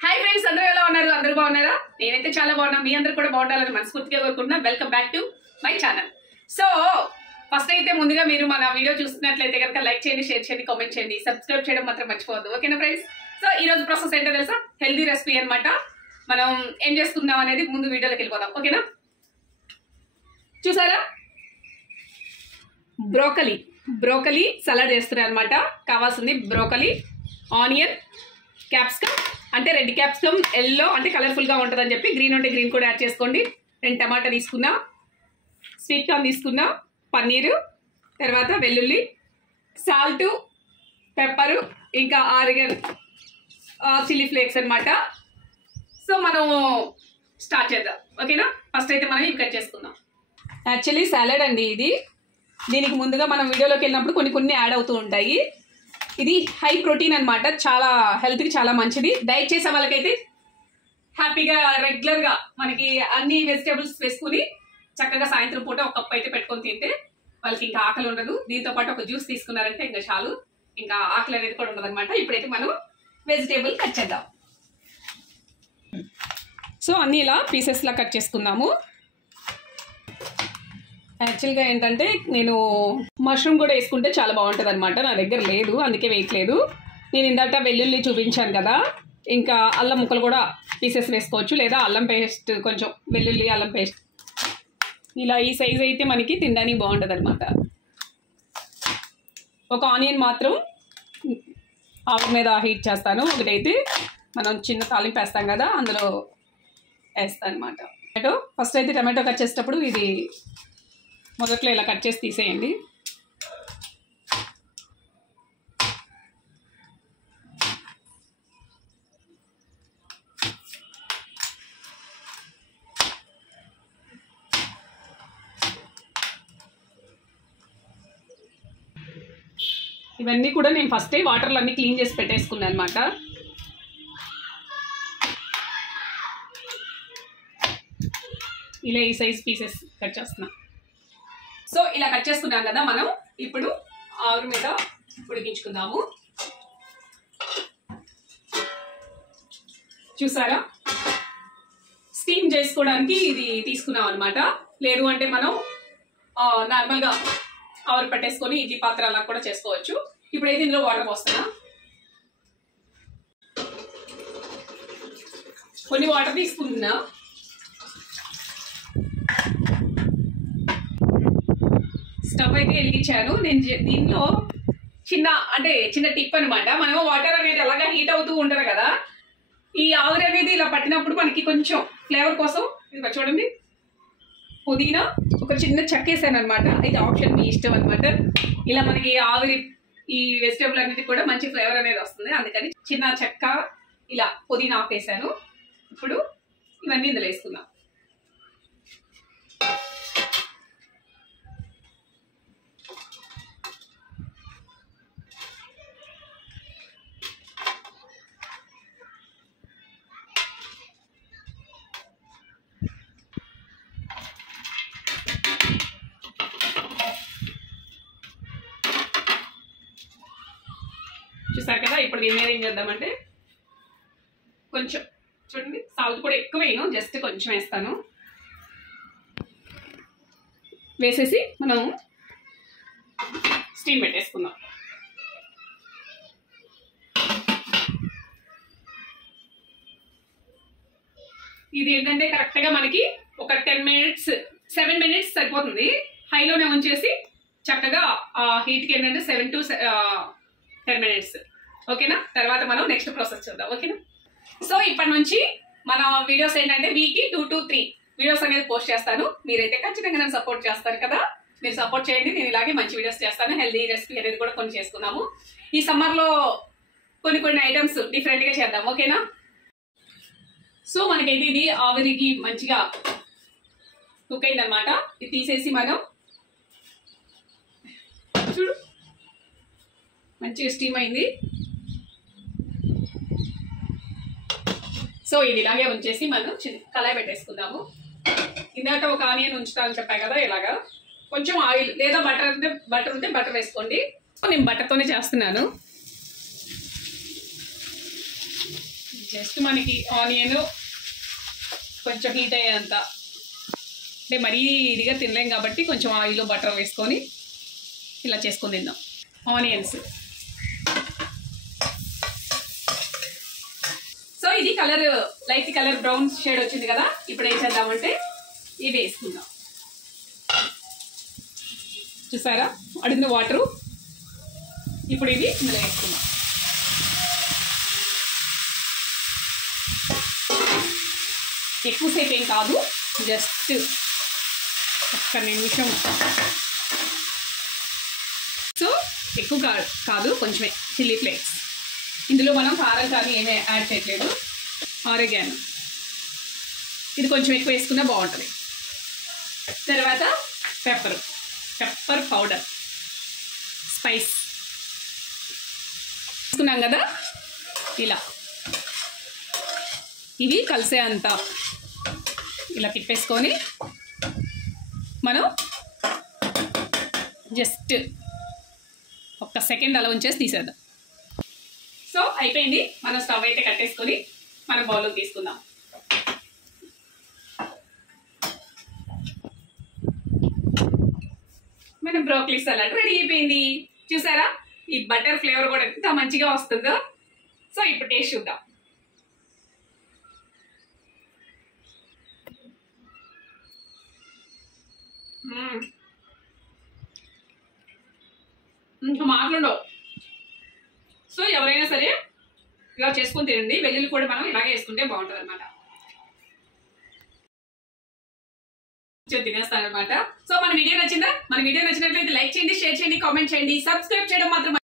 Hi friends अंदरू ఎలా ఉన్నారు అందరూ బాగున్నారా నేనైతే చాలా బాగున్నా మీ అందరూ కూడా బాగుండాలని మనస్ఫూర్తిగా కోరుకుంటున్నా welcome back to my channel so first అయితే ముందుగా మీరు మన వీడియో చూస్తున్నట్లయితే గనుక లైక్ చేయండి షేర్ చేయండి కామెంట్ చేయండి సబ్స్క్రైబ్ చేయడం మాత్రం మర్చిపోవద్దు ఓకేనా ఫ్రెండ్స్ సో ఈ రోజు ప్రాసెస్ ఏంటో తెలుసా హెల్తీ రెసిపీ అన్నమాట మనం ఏం చేస్తున్నాం అనేది ముందు వీడియోలోకి వెళ్ళిపోదాం ఓకేనా చూసారా బ్రోకలీ సలాడ్ చేస్తున్నారు అన్నమాట కావాల్సింది బ్రోకలీ ఆనియన్ క్యాప్సికమ్ అంటే రెడ్ క్యాప్సికమ్ ఎల్లో అంటే కలర్ఫుల్ గా ఉంటుందని చెప్పి గ్రీన్ ఉంటే గ్రీన్ కూడా యాడ్ చేసుకోండి 2 టమాటా తీసుకున్నా స్వీట్ కార్న్ తీసుకున్నా పన్నీరు తర్వాత వెల్లుల్లి సాల్ట్ పెప్పర్ ఇంకా ఆరిగన్ చిల్లీ ఫ్లేక్స్ అన్నమాట సో మనం స్టార్ట్ చేద్దాం ఓకేనా ఫస్ట్ అయితే మనం ఇవి కట్ చేసుకుందాం యాక్చువల్లీ సాలడ్ అండి ఇది దీనికి ముందుగా మనం వీడియోలోకి వెళ్ళినప్పుడు కొన్ని యాడ్ అవుతూ ఉంటాయి ఇది హై ప్రోటీన్ అన్నమాట చాలా హెల్త్ కి చాలా మంచిది డైట్ చేసే వాళ్ళకైతే హ్యాపీగా రెగ్యులర్ గా మనకి అన్ని వెజిటేబుల్స్ వేసుకుని చక్కగా సాయంత్రం పూట ఒక కప్ అయితే పెట్టుకొని తింటే వాళ్ళకి ఇంకా ఆకలి ఉండదు దీంతో పాటు ఒక జ్యూస్ తీసుకున్నారంటే ఇంకా చాలు ఇంకా ఆకలి అనేది కూడా ఉండదు అనమాట ఇప్పుడైతే మనం వెజిటేబుల్ కట్ చేద్దాం సో అన్ని ఇలా పీసెస్ లా కట్ చేసుకుందాము యాక్చువల్గా ఏంటంటే నేను మష్రూమ్ కూడా వేసుకుంటే చాలా బాగుంటుంది అనమాట నా దగ్గర లేదు అందుకే వేయట్లేదు నేను ఇందాక వెల్లుల్లి చూపించాను కదా ఇంకా అల్లం ముక్కలు కూడా పీసెస్ వేసుకోవచ్చు లేదా అల్లం పేస్ట్ కొంచెం వెల్లుల్లి అల్లం పేస్ట్ ఇలా ఈ సైజ్ అయితే మనకి తినడానికి బాగుంటుంది అనమాట ఒక ఆనియన్ మాత్రం ఆవిరి మీద హీట్ చేస్తాను ఒకటైతే మనం చిన్న తాలింపు వేస్తాం కదా అందులో వేస్తాను అనమాట టమాటో ఫస్ట్ అయితే టమాటో కట్ చేసేటప్పుడు ఇది మొదట్లో ఇలా కట్ చేసి తీసేయండి ఇవన్నీ కూడా నేను ఫస్టే వాటర్లో అన్నీ క్లీన్ చేసి పెట్టేసుకున్నాను అనమాట ఇలా ఈ సైజ్ పీసెస్ కట్ చేస్తున్నా సో ఇలా కట్ చేసుకున్నాం కదా మనం ఇప్పుడు ఆవిరి మీద ఉడికించుకుందాము చూసారా స్టీమ్ చేసుకోవడానికి ఇది తీసుకున్నాం అనమాట లేదు అంటే మనం నార్మల్గా ఆవిరి పెట్టేసుకొని ఇడ్లీ పాత్ర అలా కూడా చేసుకోవచ్చు ఇప్పుడైతే ఇందులో వాటర్ పోస్తున్నా కొన్ని వాటర్ తీసుకుంటున్నా స్టవ్ అయితే వెలిగించాను నేను దీనిలో చిన్న టిప్ అనమాట మనం వాటర్ అనేది అలాగా హీట్ అవుతూ ఉంటారు కదా ఈ ఆవిరి అనేది ఇలా పట్టినప్పుడు మనకి కొంచెం ఫ్లేవర్ కోసం ఇది చూడండి పుదీనా ఒక చిన్న చెక్క వేసాను అనమాట ఇది ఆప్షన్ మీ ఇష్టం అనమాట ఇలా మనకి ఆవిరి ఈ వెజిటేబుల్ అనేది కూడా మంచి ఫ్లేవర్ అనేది వస్తుంది అందుకని చిన్న చెక్క ఇలా పుదీనా ఆపేసాను ఇప్పుడు ఇవన్నీ ఇందులో వేసుకుందాం చూసారు కదా ఇప్పుడు దీని మీద ఏం చేద్దామంటే కొంచెం చూడండి సాల్ట్ కూడా ఎక్కువ వేయను జస్ట్ కొంచెం వేస్తాను వేసేసి మనం స్టీమ్ పెట్టేసుకుందాం ఇది ఏంటంటే కరెక్ట్గా మనకి ఒక 7 మినిట్స్ సరిపోతుంది హైలోనే ఉంచేసి చక్కగా హీట్కి ఏంటంటే 7 to 10 మినిట్స్ ఓకేనా తర్వాత మనం నెక్స్ట్ ప్రాసెస్ చూద్దాం ఓకేనా సో ఇప్పటి నుంచి మన వీడియోస్ ఏంటంటే వీక్కి 2 to 3 వీడియోస్ అనేది పోస్ట్ చేస్తాను మీరైతే ఖచ్చితంగా నన్ను సపోర్ట్ చేస్తారు కదా మీరు సపోర్ట్ చేయండి నేను ఇలాగే మంచి వీడియోస్ చేస్తాను హెల్తీ రెసిపీ అనేది కూడా కొన్ని చేసుకున్నాము ఈ సమ్మర్లో కొన్ని ఐటమ్స్ డిఫరెంట్గా చేద్దాం ఓకేనా సో మనకైతే ఇది ఆవిరికి మంచిగా కుక్ అయిందనమాట ఇది తీసేసి మనం చూడు మంచిగా స్టీమ్ అయింది సో ఇది ఇలాగే ఉంచేసి మనం కళాయి పెట్టేసుకుందాము ఇందాక ఒక ఆనియన్ ఉంచుతానని చెప్పాను కదా ఇలాగా కొంచెం ఆయిల్ లేదా బటర్ ఉంటే బటర్ వేసుకోండి నేను బటర్తోనే చేస్తున్నాను జస్ట్ మనకి ఆనియన్ కొంచెం హీట్ అయ్యేంత, అంటే మరీ ఇదిగా తినలేం కాబట్టి కొంచెం ఆయిల్ బటర్ వేసుకొని ఇలా చేసుకొని తిందాం. ఆనియన్స్, సో ఇది colour light colour brown shade వచ్చింది కదా, ఇప్పుడు ఏం చేద్దామంటే ఇవి వేసుకుందాం. చూసారా అడిగిన వాటరు, ఇప్పుడు ఇవి ఇందులో వేసుకుందాం. ఎక్కువసేపు ఏం కాదు, జస్ట్ ఒక్క నిమిషం. సో ఎక్కువ కాదు, కొంచెమే చిల్లీ ఫ్లేక్స్. ఇందులో మనం కారం కానీ ఏమీ యాడ్ చేయట్లేదు. ఆరిగానో ఇది కొంచెం ఎక్కువ వేసుకున్నా బాగుంటుంది. తర్వాత పెప్పర్ పౌడర్, స్పైస్ వేసుకున్నాం కదా, ఇలా ఇవి కలిసే అంత ఇలా తిప్పేసుకొని మనం జస్ట్ ఒక్క సెకండ్ అలా ఉంచేసి తీసేద్దాం. సో అయిపోయింది, మనం స్టవ్ అయితే కట్టేసుకొని మన బౌల్లోకి తీసుకుందాం. మన బ్రోకలీ సలాడ్ రెడీ అయిపోయింది. చూసారా ఈ బటర్ ఫ్లేవర్ కూడా ఎంత మంచిగా వస్తుందో. సో ఇప్పుడు టేస్ట్ చూద్దాం. ఇంకా మాట్లాడవు. సో ఎవరైనా సరే ఇలా చేసుకొని తినండి. వెల్లుల్లి కూడా మనం ఇలాగే వేసుకుంటే బాగుంటుంది అనమాట, తినేస్తారనమాట. సో మన వీడియో నచ్చిందా? మన వీడియో నచ్చినట్లయితే లైక్ చేయండి, షేర్ చేయండి, కామెంట్ చేయండి, సబ్స్క్రైబ్ చేయడం మాత్రం